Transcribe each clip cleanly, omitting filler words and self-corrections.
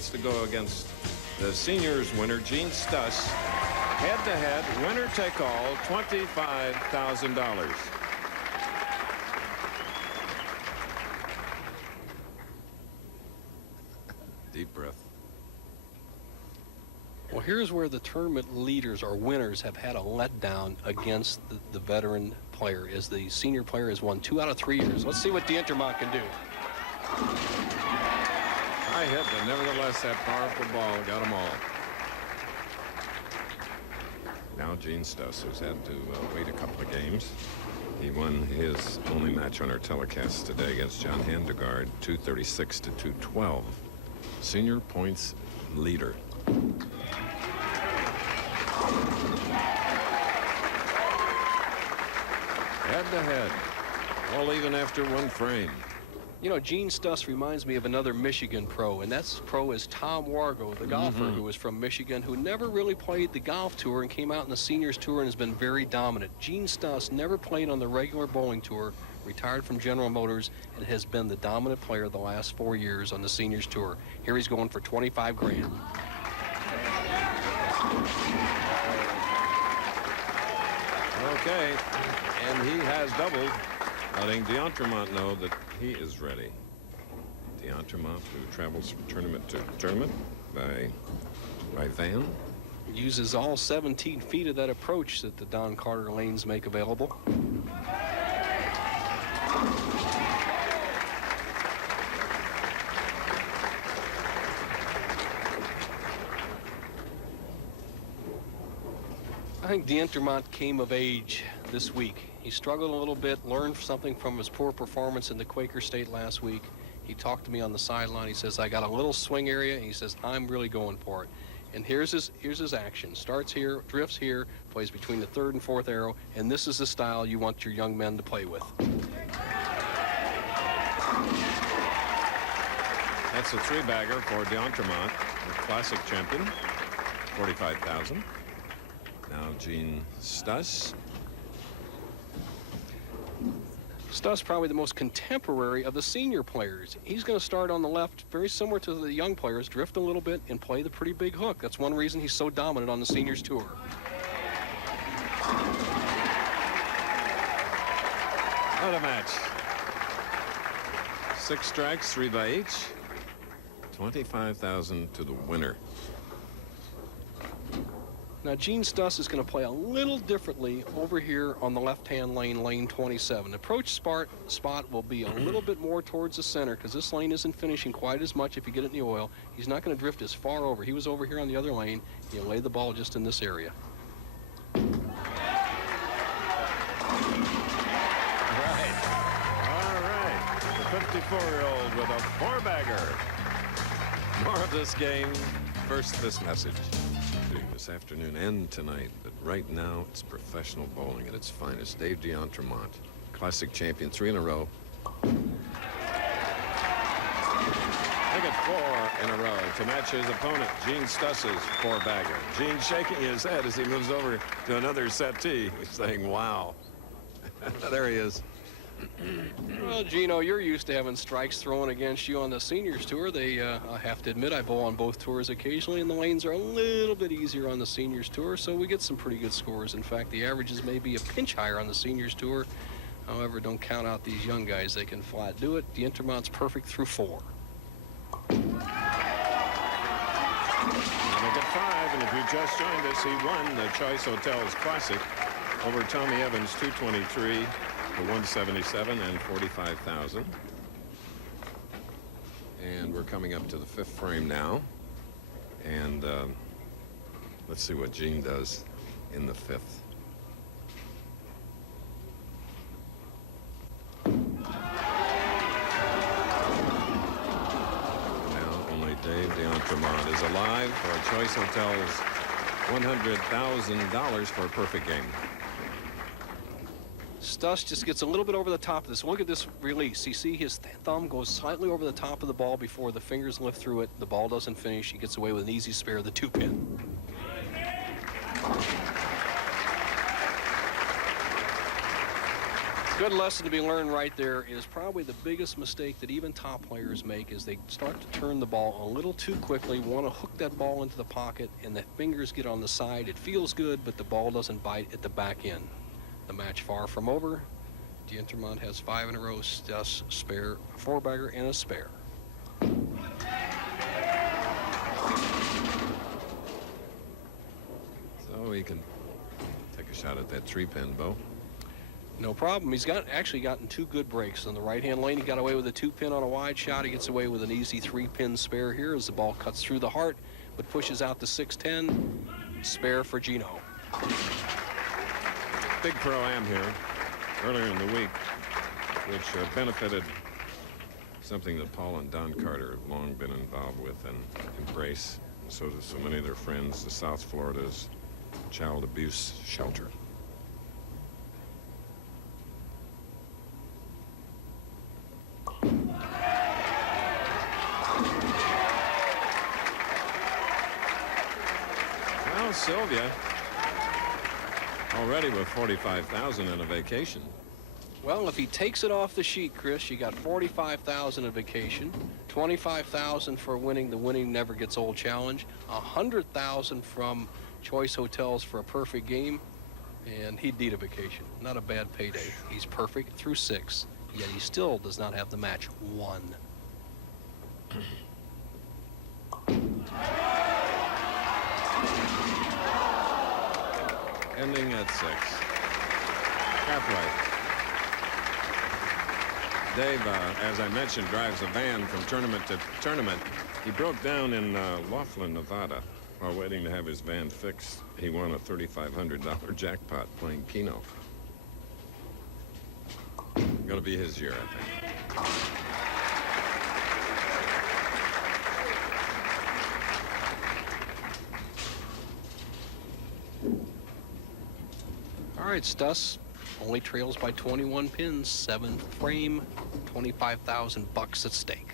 chance to go against the seniors winner, Gene Stuss. Head-to-head, winner-take-all, $25,000. Deep breath. Well, here's where the tournament leaders or winners have had a letdown against the veteran player, as the senior player has won 2 out of 3 years. Let's see what Deontremont can do. High hit, but nevertheless, that powerful ball got them all. Now Gene Stuss, who's had to wait a couple of games. He won his only match on our telecast today against John Handegard, 236 to 212. Senior points leader. Head-to-head, all even after one frame. You know, Gene Stuss reminds me of another Michigan pro, and that's pro is Tom Wargo, the golfer who is from Michigan, who never really played the golf tour and came out in the seniors tour and has been very dominant. Gene Stuss never played on the regular bowling tour, retired from General Motors, and has been the dominant player the last 4 years on the seniors tour. Here he's going for 25 grand. Okay, and he has doubled, letting Deontremont know that he is ready. Deontremont, who travels from tournament to tournament by van. Uses all 17 feet of that approach that the Don Carter lanes make available. I think Deontremont came of age this week. He struggled a little bit, learned something from his poor performance in the Quaker State last week. He talked to me on the sideline. He says, I got a little swing area, and he says, I'm really going for it. And here's his action. Starts here, drifts here, plays between the 3rd and 4th arrow, and this is the style you want your young men to play with. That's a 3-bagger for Deontremont, the classic champion, $45,000. Now Gene Stuss. Stuss probably the most contemporary of the senior players. He's going to start on the left, very similar to the young players, drift a little bit and play the pretty big hook. That's one reason he's so dominant on the seniors tour. What a match. 6 strikes, 3 by each. $25,000 to the winner. Now, Gene Stuss is going to play a little differently over here on the left-hand lane, lane 27. Approach spot will be a little bit more towards the center because this lane isn't finishing quite as much if you get it in the oil. He's not going to drift as far over. He was over here on the other lane. He'll lay the ball just in this area. All right. The 54-year-old with a 4-bagger. More of this game. First, this message. This afternoon and tonight, but right now it's professional bowling at its finest. Dave Deontremont, classic champion, 3 in a row. Make it 4 in a row to match his opponent, Gene Stuss's 4-bagger. Gene shaking his head as he moves over to another settee. He's saying, wow. There he is. Well, Gino, you're used to having strikes thrown against you on the seniors tour. I have to admit, I bowl on both tours occasionally, and the lanes are a little bit easier on the seniors tour, so we get some pretty good scores. In fact, the averages may be a pinch higher on the seniors tour. However, don't count out these young guys. They can flat do it. Deontremont's perfect through 4. Make it 5, and if you just joined us, he won the Choice Hotels Classic over Tommy Evans, 223. For 177 and 45,000. And we're coming up to the 5th frame now. And let's see what Gene does in the 5th. Now only Dave Deontremont is alive for Choice Hotels $100,000 for a perfect game. Stuss just gets a little bit over the top of this. Look at this release. You see his thumb goes slightly over the top of the ball before the fingers lift through it. The ball doesn't finish. He gets away with an easy spare, the 2-pin. Good lesson to be learned right there is probably the biggest mistake that even top players make is they start to turn the ball a little too quickly, want to hook that ball into the pocket, and the fingers get on the side. It feels good, but the ball doesn't bite at the back end. The match far from over. Deontremont has 5 in a row. Stuss, spare, a 4-bagger, and a spare. So he can take a shot at that 3-pin, Bo. No problem. He's actually gotten 2 good breaks. On the right-hand lane, he got away with a 2-pin on a wide shot. He gets away with an easy 3-pin spare here as the ball cuts through the heart, but pushes out to 610. Spare for Gino. Big pro-am here earlier in the week, which benefited something that Paul and Don Carter have long been involved with and embrace, and so do so many of their friends, the South Florida's Child Abuse Shelter. Well, Sylvia already with 45,000 in a vacation. Well, if he takes it off the sheet, Chris, you got 45,000 in vacation, 25,000 for winning the Winning Never Gets Old challenge, 100,000 from Choice Hotels for a perfect game, and he'd need a vacation. Not a bad payday. He's perfect through 6, yet he still does not have the match won. Ending at 6. Halfway. Dave, as I mentioned, drives a van from tournament to tournament. He broke down in Laughlin, Nevada. While waiting to have his van fixed, he won a $3,500 jackpot playing Keno. Gonna be his year, I think. All right, Stuss only trails by 21 pins, 7th frame, $25,000 at stake.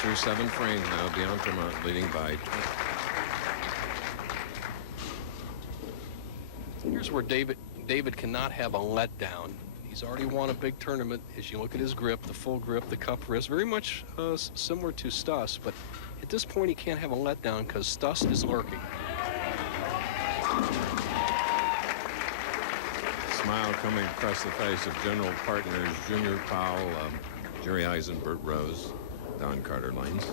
Through 7 frames now, Deontremont leading by. Here's where David cannot have a letdown. He's already won a big tournament. As you look at his grip, the full grip, the cup wrist, very much similar to Stuss, but at this point he can't have a letdown because Stuss is lurking. Smile coming across the face of general partners Junior Powell, Jerry Eisen, Bert Rose, Don Carter lanes.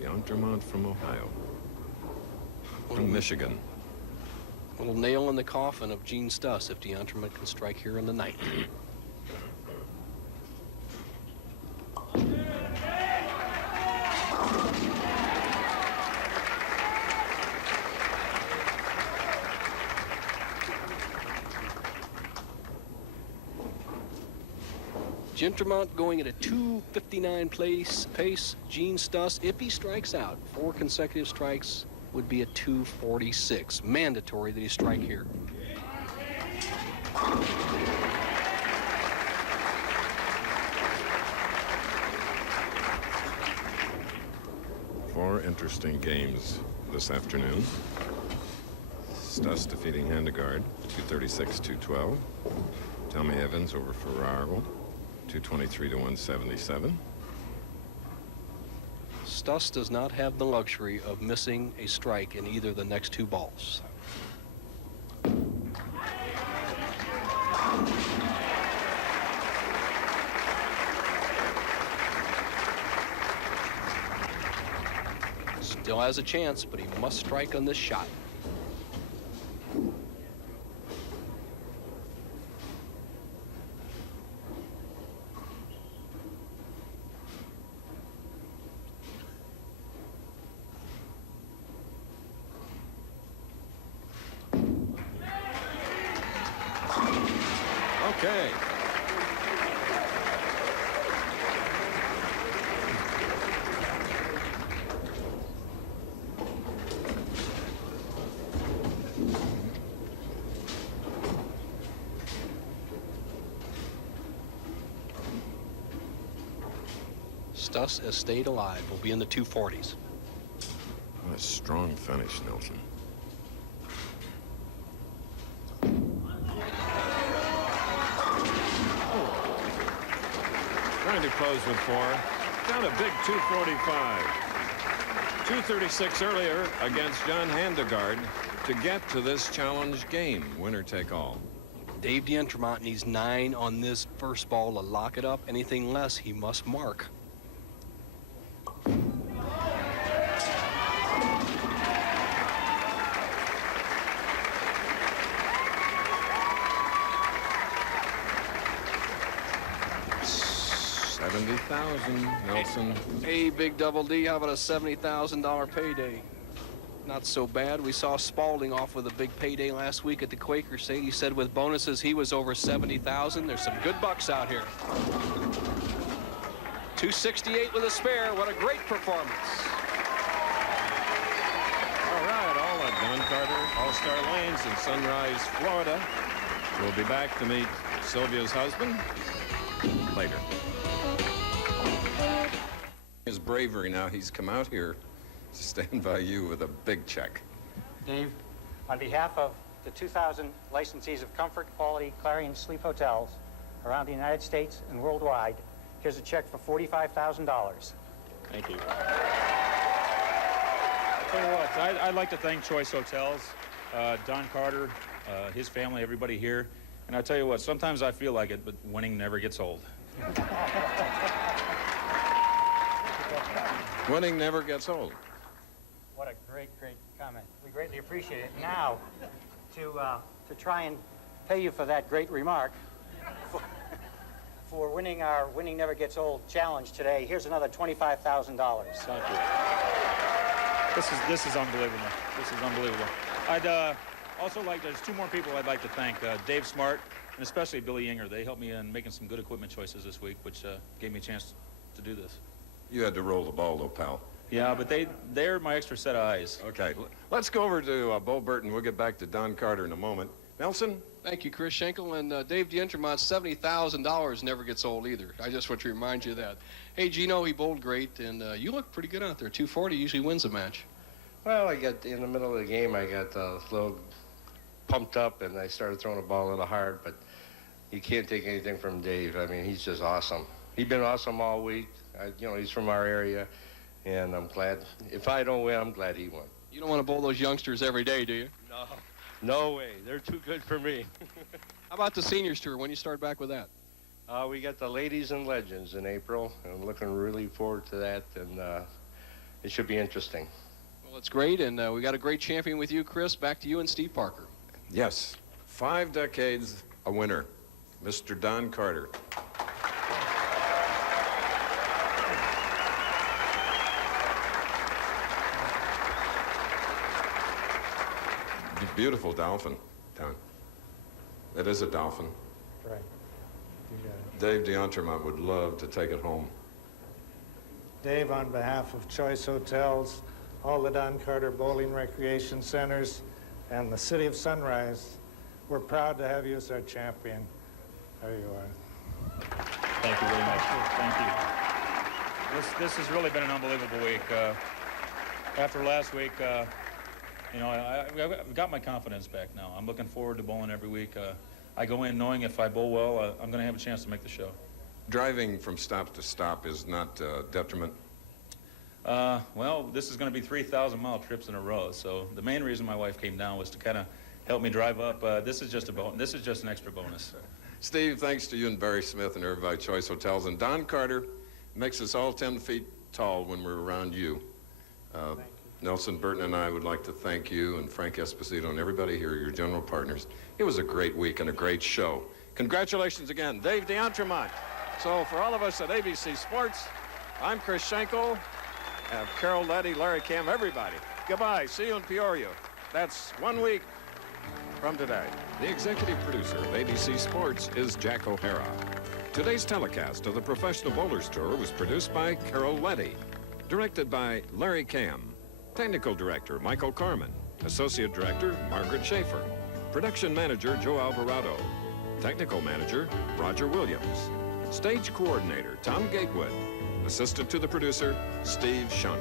Deontremont from Ohio. From Michigan. A little nail in the coffin of Gene Stuss if Deontremont can strike here in the 9th. Deontremont going at a 2:59 pace. Gene Stuss, if he strikes out, 4 consecutive strikes would be a 2:46. Mandatory that he strike here. Four interesting games this afternoon. Stuss defeating Handegard, 236-212. Tommy Evans over Ferraro, 223 to 177. Stuss does not have the luxury of missing a strike in either of the next 2 balls. Still has a chance, but he must strike on this shot. Okay. Stuss has stayed alive. Will be in the 240s. What a strong finish, Nelson. Trying to close with 4. Down a big 245. 236 earlier against John Handegard to get to this challenge game. Winner take all. Dave Deontremont needs 9 on this first ball to lock it up. Anything less, he must mark. $70,000, Nelson. Hey, Big Double D, how about a $70,000 payday? Not so bad. We saw Spalding off with a big payday last week at the Quaker State. He said with bonuses he was over 70,000. There's some good bucks out here. 268 with a spare. What a great performance. All right, all at Don Carter All-Star Lanes in Sunrise, Florida. We'll be back to meet Sylvia's husband later. His bravery now, he's come out here to stand by you with a big check. Dave, on behalf of the 2,000 licensees of Comfort, Quality, Clarion Sleep Hotels around the United States and worldwide, here's a check for $45,000. Thank you. Tell you what, I'd like to thank Choice Hotels, Don Carter, his family, everybody here. And I tell you what, sometimes I feel like it, but winning never gets old. Winning never gets old. What a great, great comment. We greatly appreciate it. Now, to try and pay you for that great remark, for winning our Winning Never Gets Old challenge today, here's another $25,000. Thank you. This is unbelievable. This is unbelievable. I'd also like, there's 2 more people I'd like to thank. Dave Smart and especially Billy Yinger. They helped me in making some good equipment choices this week, which gave me a chance to do this. You had to roll the ball, though, pal. Yeah, but they're my extra set of eyes. Okay, let's go over to Bo Burton. We'll get back to Don Carter in a moment. Nelson? Thank you, Chris Schenkel. And Dave Deontremont, $70,000 never gets old either. I just want to remind you of that. Hey, Gino, he bowled great, and you look pretty good out there. 240 usually wins a match. Well, I got in the middle of the game, I got a little pumped up, and I started throwing the ball a little hard, but you can't take anything from Dave. I mean, he's just awesome. He's been awesome all week. He's from our area, and I'm glad. If I don't win, I'm glad he won. You don't want to bowl those youngsters every day, do you? No way. They're too good for me. How about the seniors tour? When you start back with that? We got the Ladies and Legends in April. I'm looking really forward to that, and it should be interesting. Well, it's great, and we got a great champion with you, Chris. Back to you and Steve Parker. Yes, 5 decades a winner, Mr. Don Carter. Beautiful dolphin, Don. It is a dolphin. Right. You got Dave Deontremont would love to take it home. Dave, on behalf of Choice Hotels, all the Don Carter Bowling Recreation Centers, and the City of Sunrise, we're proud to have you as our champion. There you are. Thank you very much. Thank you. This has really been an unbelievable week. After last week, I've got my confidence back now. I'm looking forward to bowling every week. I go in knowing if I bowl well, I'm going to have a chance to make the show. Driving from stop to stop is not a detriment? Well, this is going to be 3,000-mile trips in a row, so the main reason my wife came down was to kind of help me drive up. This is just this is just an extra bonus. Steve, thanks to you and Barry Smith and everybody at Choice Hotels. And Don Carter makes us all 10 feet tall when we're around you. Nelson Burton and I would like to thank you and Frank Esposito and everybody here, your general partners. It was a great week and a great show. Congratulations again, Dave Deontremont. So for all of us at ABC Sports, I'm Chris Schenkel, Carol Leddy, Larry Cam, everybody. Goodbye. See you in Peoria. That's 1 week. from today. The executive producer of ABC Sports is Jack O'Hara. Today's telecast of the Professional Bowlers Tour was produced by Carol Letty, directed by Larry Cam, technical director Michael Carmen, associate director Margaret Schaefer, production manager Joe Alvarado, technical manager Roger Williams, stage coordinator Tom Gatewood, assistant to the producer Steve Shunk.